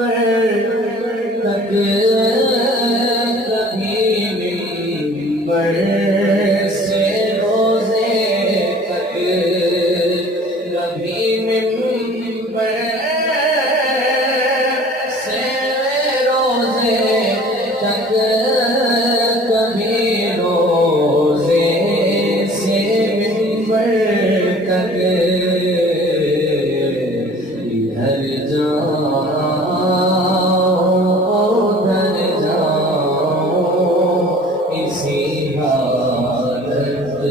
تک کبھی ممبر سے روزے تک کبھی ممبر سے روزے تک کبھی روزے سے ممبر تک ادھر جاؤ ادھر جاؤ اسی حالت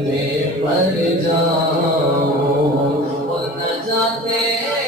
میں پڑ جاؤ وہ نہ جاتے